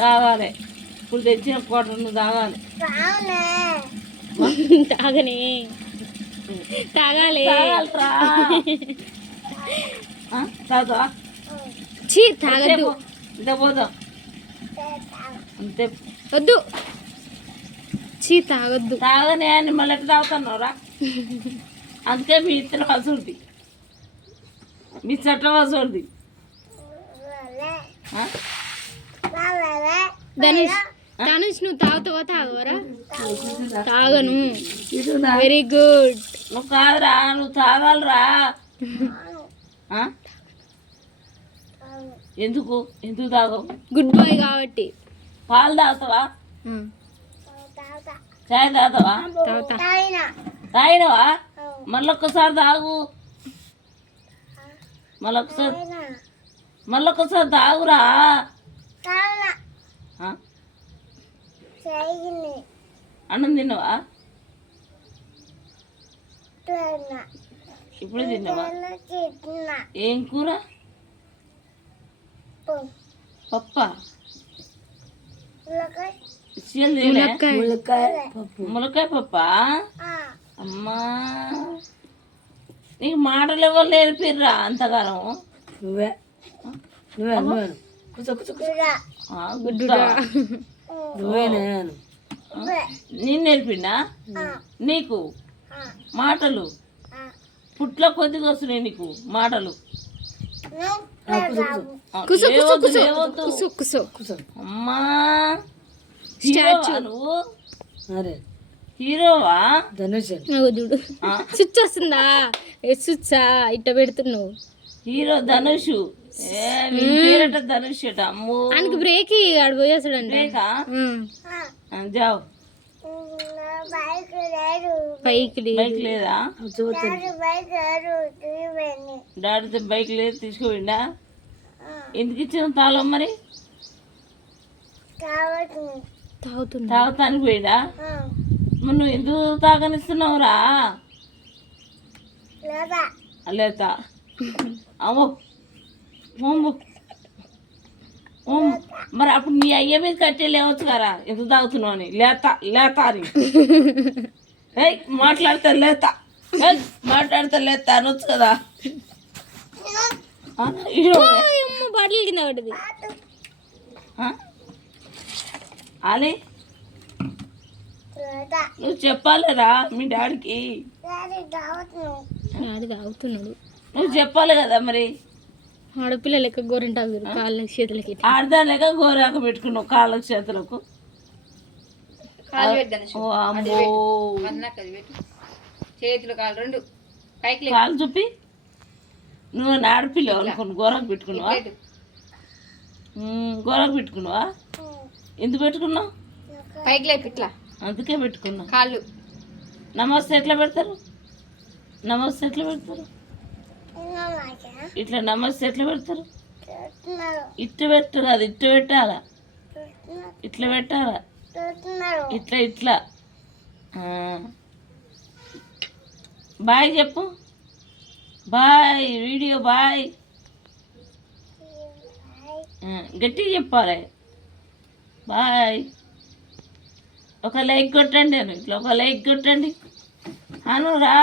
తాగాలి. ఇప్పుడు తెచ్చిన క్వార్టర్ నువ్వు తాగాలి. తాగని తాగాలి. తాగుతావా? చీ తాగద్దు. ఇంత పోదాం అంతే. వద్దు. చీ తాగొద్దు. తాగని అని మళ్ళీ ఎట్లా తాగుతున్నావురా? అందుకే మీ ఇద్దరు వసూలుది, మీ చట్టం వసూలుది. ధనుష్ ధనుష్ నువ్వు తాగుతావా? తాగవరా? తాగను. Very good. నువ్వు కాదురా, నువ్వు తాగాలరా. ఎందుకు ఎందుకు తాగవు? గుడ్ బాయ్ కాబట్టి. పాలు తాగుతావా? చాయ్ తాగుతావా? తాగుతా. తాగినవా? మళ్ళొక్కసారి తాగు. మళ్ళొక్కసారి తాగురా. అన్నం తిన్నావా? ఇప్పుడు తిన్నావా? ఏం కూర? పప్ప. ములక్కాయ పప్ప. అమ్మా, నీకు మాటలు ఎవరు నేర్పిర్రా అంతగానం? నేను నేర్పిండా నీకు మాటలు? పుట్ల కొద్దిగా వస్తున్నాయి నీకు మాటలు. అమ్మా, నువ్వు హీరోవా? చూడు స్విచ్ వస్తుందా? స్విచ్చా ఇట్ట పెడుతున్నావు. హీరో ధనుషు. పేరట ధనుష్ అట. అమ్మో, ఆయనకి బ్రేక్ ఆడు పోయేసాడంట. జావ్. బైక్ లేదా? డాడీతో బైక్ లేదు, తీసుకుపోయిండా? ఎందుకు ఇచ్చిన తాళం మరి? తాగుతానికి పోయిండా? మరి నువ్వు ఎందుకు తాగనిస్తున్నావురా? లేదా? అమ్మో మరి అప్పుడు నీ అయ్య మీద కట్టే లేవచ్చు కదా, ఎందుకు తాగుతున్నావు అని. లేతా అని మాట్లాడితే లేతా అనొచ్చు కదా. బాటిల్ కింద పడ్డది. అలే, నువ్వు చెప్పాలిరా మీ డాడీకి. తాగుతున్నాడు. నువ్వు చెప్పాలి కదా మరి. ఆడపిల్ల లెక్క గోరంటాకు కాళ్ళకి చేతులకి. ఆడదా లెక్క గోరాకు పెట్టుకున్నావు కాళ్ళకి చేతులకు. చేతులు కాళ్ళు రెండు కాళ్ళు చూపి. నువ్వు ఆడపిల్ల అనుకోను గోరకు పెట్టుకున్నావా? గోరకు పెట్టుకున్నావా? ఎందుకు పెట్టుకున్నావు? పైకి లేపు ఇట్లా. అందుకే పెట్టుకున్నావు కాళ్ళు. నమస్తే ఎట్లా పెడతారు? నమస్తే ఎట్లా పెడతారు? ఇట్లా నమస్తే ఎట్లా పెడతారు? ఇట్టు పెట్టు కాదు, ఇట్టు పెట్టాలా? ఇట్లా పెట్టాలా? ఇట్లా ఇట్లా. బాయ్ చెప్పు. Bye video bye. గట్టిగా చెప్పాలి బాయ్. ఒక లైక్ కొట్టండి. ఇట్లా ఒక లైక్ కొట్టండి. అనురా.